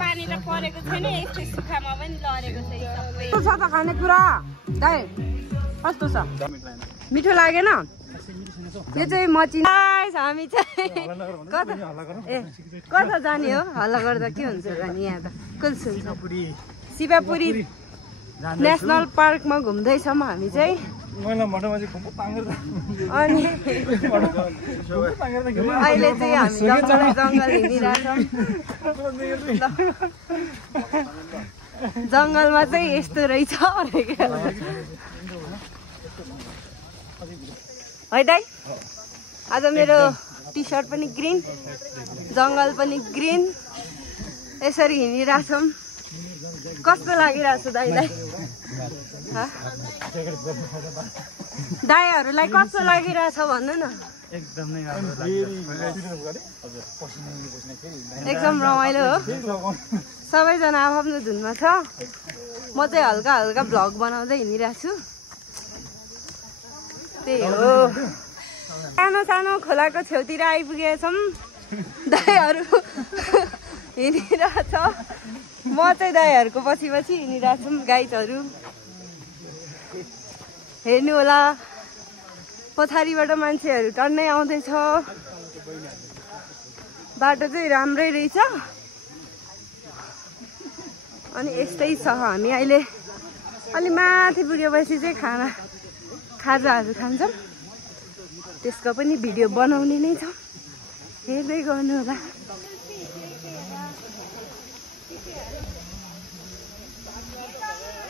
पानी त परेको छैन यस्तो सुखामा पनि लडेको छ सबै कस्तो छ त खानेकुरा दाइ कस्तो छ मिठो लागेन यो चाहिँ मचिन हामी चाहिँ कता जाने हो हल्ला गर्दा के हुन्छ जाने यहाँ त कुन सुन्छ शिवपुरी नेसनल पार्कमा घुम्दैछौँ हामी चाहिँ अनि अहिले चाहिँ हामी जङ्गल हिँडिरहेछौँ जङ्गलमा चाहिँ यस्तो रहेछ है दाइ आज मेरो टी सर्ट पनि ग्रिन जङ्गल पनि ग्रिन यसरी हिँडिरहेछौँ कस्तो लागिरहेछ दाइलाई दाइहरूलाई कस्तो लागिरहेछ भन्नु न एकदम रमाइलो हो सबैजना आफ्नो धुनमा छ म चाहिँ हल्का हल्का भ्लग बनाउँदै हिँडिरहेको छु त्यही हो सानो सानो खोलाको छेउतिर आइपुगेछौँ दाइहरू हिँडिरहेछ म चाहिँ दाइहरूको पछि पछि हिँडिरहेको छु गाइडहरू हेर्नु होला पछाडिबाट मान्छेहरू टन्नै आउँदैछ बाटो चाहिँ राम्रै रहेछ अनि यस्तै छ हामी अहिले अलि माथि पुगेपछि चाहिँ खाजाहरू खान्छौँ त्यसको पनि भिडियो बनाउने नै छ हेर्दै गर्नु होला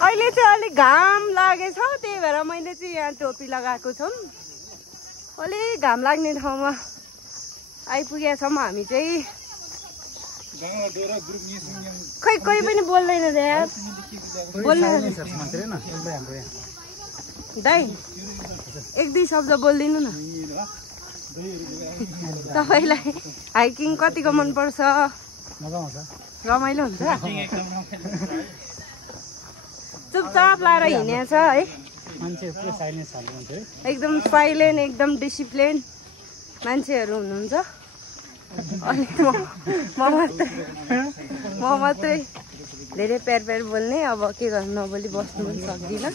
अहिले चाहिँ अलिक घाम लागेछ त्यही भएर मैले चाहिँ यहाँ टोपी लगाएको छौँ अलिक घाम लाग्ने ठाउँमा आइपुगेका छौँ हामी चाहिँ खै कोही पनि बोल्दैन यार बोल्दैन दाइ एक दुई शब्द बोलिदिनु न तपाईँलाई हाइकिङ कतिको मनपर्छ रमाइलो हुन्छ चुपचाप लाएर हिँडेको छ है एकदम साइलेन्ट एकदम डिसिप्लिन मान्छेहरू हुनुहुन्छ अनि म मात्रै धेरै प्यार बोल्ने अब के गर्नु नबोली बस्नु पनि सक्दिनँ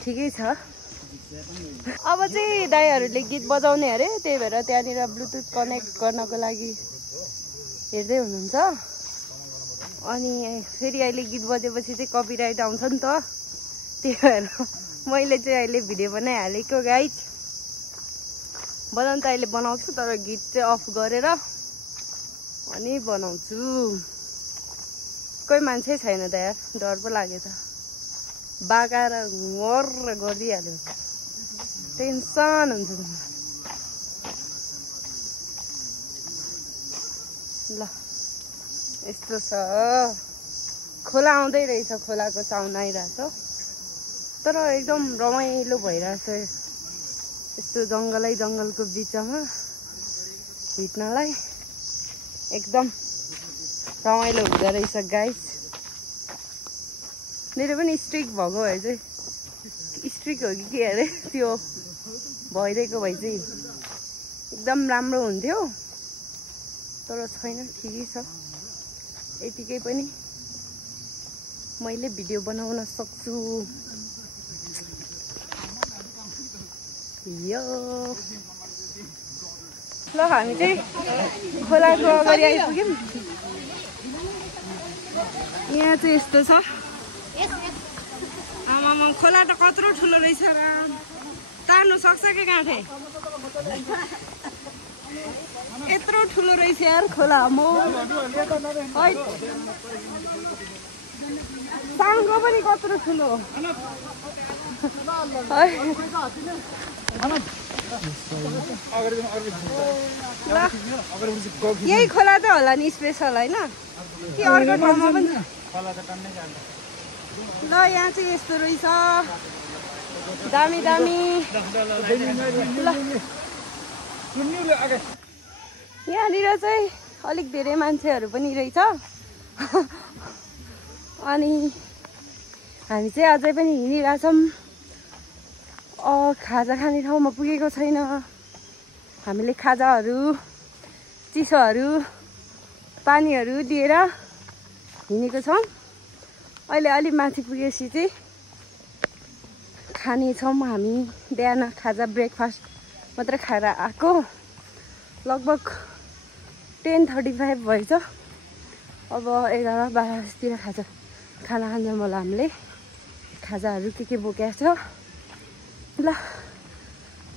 ठिकै छ अब चाहिँ दाइहरूले गीत बजाउने अरे त्यही भएर त्यहाँनिर ब्लुटुथ कनेक्ट गर्नको लागि हेर्दै हुनुहुन्छ अनि फेरि अहिले गीत बजेपछि चाहिँ कपिराइट आउँछ नि त त्यही भएर मैले चाहिँ अहिले भिडियो बनाइहालेको गाइज बनाउनु त अहिले बनाउँछु तर गीत चाहिँ अफ गरेर अनि बनाउँछु कोही मान्छे छैन त यार डर पो लाग्यो त बाकाएर वर गरिदिइहाल्यो टेन्सन हुन्छ ल यस्तो छ खोला आउँदै रहेछ खोलाको साउन्ड आइरहेछ तर एकदम रमाइलो भइरहेछ यस्तो जङ्गलको बिचमा हिँड्नलाई एकदम रमाइलो हुँदो रहेछ गाइस मेरो पनि स्ट्रिक भएको भए चाहिँ स्ट्रिक हो कि के अरे त्यो भइदिएको भए चाहिँ एकदम राम्रो हुन्थ्यो तर छैन ठिकै छ यतिकै पनि मैले भिडियो बनाउन सक्छु यो ल हामी चाहिँ खोलाको अगाडि आइपुग्यौँ यहाँ चाहिँ यस्तो छ आमामा खोला त कत्रो ठुलो रहेछ र तार्नु सक्छ कि गाँठे यत्रो ठुलो रहेछ यार खोला म साङ्गो पनि कत्रो ठुलो यही खोला त होला नि स्पेसल होइन कि अर्को ठाउँमा पनि ल यहाँ चाहिँ यस्तो रहेछ दामी दामी ल यहाँनिर चाहिँ अलिक धेरै मान्छेहरू पनि रहेछ अनि हामी चाहिँ अझै पनि हिँडिरहेछौँ खाजा खाने ठाउँमा पुगेको छैन हामीले खाजाहरू चिसोहरू पानीहरू दिएर हिँडेको छौँ। अहिले अलि माथि पुगेपछि चाहिँ खानेछौँ हामी। बिहान खाजा ब्रेकफास्ट मात्र खाएर आएको। लगभग 10:35 भएछ। अब 11-12 बजीतिर खाना खान्छौँ होला हामीले। खाजाहरू के बोकेको छ ल।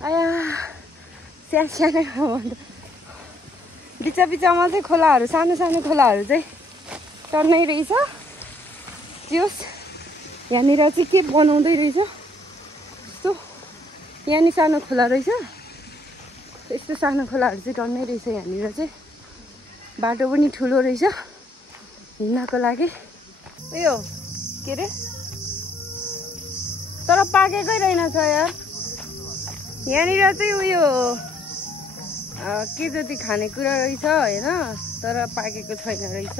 आया सानो बिचमा चाहिँ खोलाहरू, सानो खोलाहरू चाहिँ टन्नै रहेछ। जोस् यहाँनिर चाहिँ के बनाउँदै रहेछ यस्तो। यहाँनिर सानो खोला रहेछ। यस्तो सानो खोलाहरू चाहिँ टन्नै रहेछ यहाँनिर चाहिँ। बाटो पनि ठुलो रहेछ हिँड्नको लागि। उयो के अरे तर पाकेकै रहेनछ यार। यहाँनिर चाहिँ उयो के जति खानेकुरा रहेछ होइन, तर पाकेको छैन रहेछ।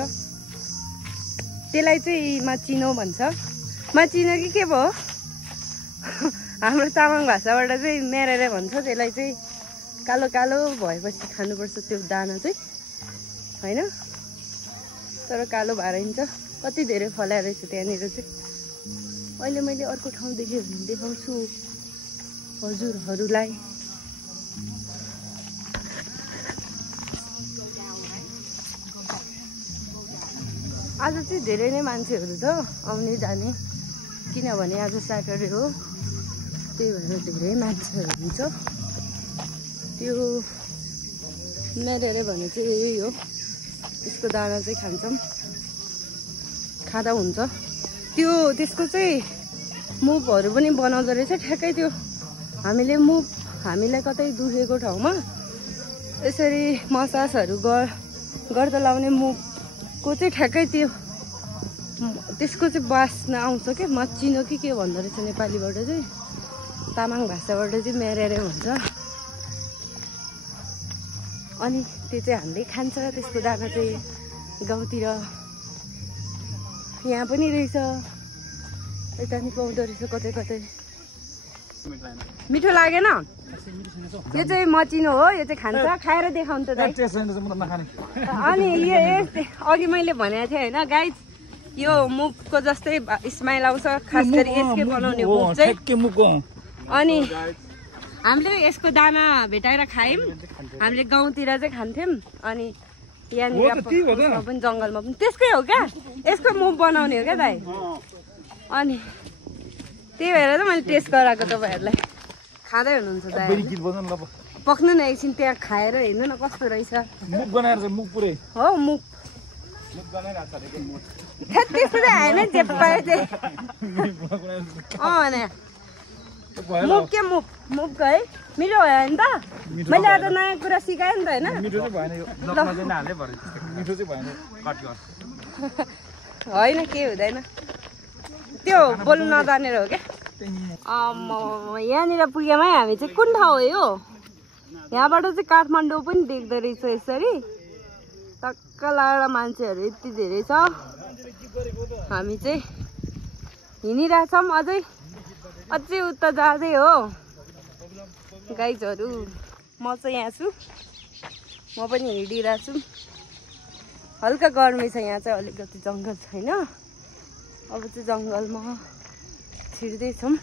त्यसलाई चाहिँ माचिनो भन्छ। माचिनो कि के भयो हाम्रो तामाङ भाषाबाट चाहिँ मेरेरे भन्छ। त्यसलाई चाहिँ कालो कालो भएपछि खानुपर्छ त्यो दाना चाहिँ होइन, तर कालो भएर हिँड्छ। कति धेरै फलाएर रहेछ त्यहाँनिर चाहिँ। अहिले मैले अर्को ठाउँ देखेँ भने देखाउँछु हजुरहरूलाई। आज चाहिँ धेरै नै मान्छेहरू छ आउने जाने, किनभने आज स्याटरडे हो। त्यही भएर धेरै मान्छेहरू हुन्छ। त्यो मेरेरे भने चाहिँ यही हो। त्यसको दाना चाहिँ खान्छौँ, खाँदा हुन्छ। त्यसको चाहिँ मुभहरू पनि बनाउँदो रहेछ ठ्याक्कै। त्यो हामीलाई कतै दुखेको ठाउँमा यसरी मसाजहरू गर्दा लाउने मुभको चाहिँ ठ्याक्कै त्यसको चाहिँ बास्ना आउँछ क्या। मचिनो कि के भन्दो रहेछ नेपालीबाट चाहिँ। तामाङ भाषाबाट चाहिँ मेरेरे भन्छ। अनि त्यो चाहिँ हामीले खान्छ। त्यसको दाना चाहिँ गाउँतिर यहाँ पनि रहेछ, यता नि पाउँदो रहेछ कतै कतै। मिठो लागेन? यो चाहिँ मचिनो हो। यो चाहिँ खान्छ। खाएर देखाउनु त दाइ। अनि यो अघि मैले भनेको थिएँ होइन गाइज, यो मुखको जस्तै स्माइल आउँछ। खास गरी यसले बनाउने मुख चाहिँ। अनि हामीले यसको दाना भेटाएर खायौँ। हामीले गाउँतिर चाहिँ खान्थ्यौँ। अनि यहाँनिर पनि जङ्गलमा पनि त्यसकै हो क्या। यसको मुख बनाउने हो क्या दाइ। अनि त्यही भएर त मैले टेस्ट गराएको तपाईँहरूलाई। खाँदै हुनुहुन्छ दाइ? पक्नु न एकछिन त्यहाँ खाएर हेर्नु न कस्तो रहेछ। हो मुख त्यस्तो चाहिँ होइन जे पायो त्यही। मुख के मुख है मिठो भयो नि त। मैले आज नयाँ कुरा सिकाएँ नि त होइन। होइन केही हुँदैन, त्यो बोल्नु नजानेर हो क्या। यहाँनिर पुगेमै हामी चाहिँ कुन ठाउँ हो यो? यहाँबाट चाहिँ काठमाडौँ पनि देख्दो रहेछ यसरी। टक्क लागेर मान्छेहरू यति धेरै छ। हामी चाहिँ हिँडिरहेछौँ अझै उता जाँदै हो गाइजहरू। म चाहिँ यहाँ छु, म पनि हिँडिरहेको छु। हल्का गर्मी छ यहाँ चाहिँ, अलिकति जङ्गल छैन। अब चाहिँ जङ्गलमा छिर्दैछौँ।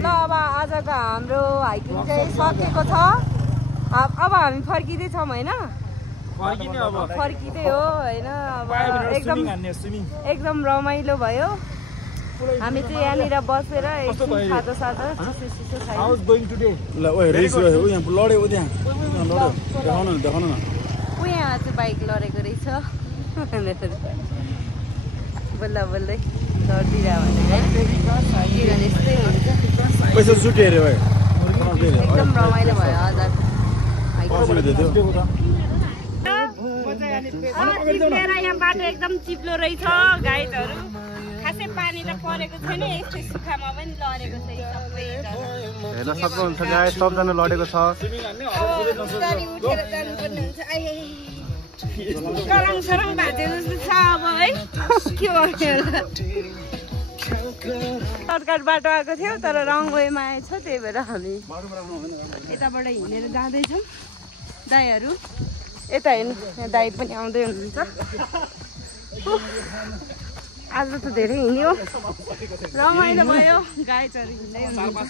ल अब आजको हाम्रो हाइकिङ चाहिँ सकेको छ। अब हामी फर्किँदैछौँ होइन? फर्किँदै हो होइन? अब एकदम रमाइलो भयो। हामी चाहिँ यहाँनिर बसेर खाजा साजा चिसो खायौँ। यहाँ चाहिँ बाइक लडेको रहेछ। बल्ल बल्लै लडिदिरह भने यस्तै हुन्छ। एकदम रमाइलो भयो आज। चिप्लेर यहाँ बाटो एकदम चिप्लो रहेछ गाइजहरू खासै पानी त परेको छैन यस्तै सुक्खामा पनि लडेको छ हेर्न सक्नुहुन्छ गाइस सबजना लडेको छ उठेर जानुपर्ने हुन्छ सरङ सरङ भाजे जस्तो छ अब है के गर्नु सर्टकट बाटो आएको थियो तर रङ वेमा आएछ त्यही भएर हामी यताबाट हिँडेर जाँदैछौँ दाईहरू यता हेर्नु यहाँ दाई पनि आउँदै हुनुहुन्छ आज त धेरै हिँड्यो रमाइलो भयो गाइजहरू हिँड्दै हुनुहुन्छ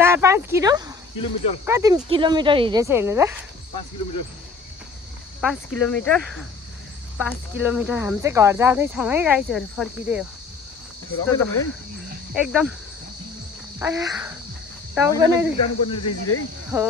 4-5 किलोमिटर कति किलोमिटर हिँडेछ हेर्नु त 5 किलोमिटर हामी चाहिँ घर जाँदैछौँ है गाइजहरू फर्किँदै हो एकदम टाउको नै हो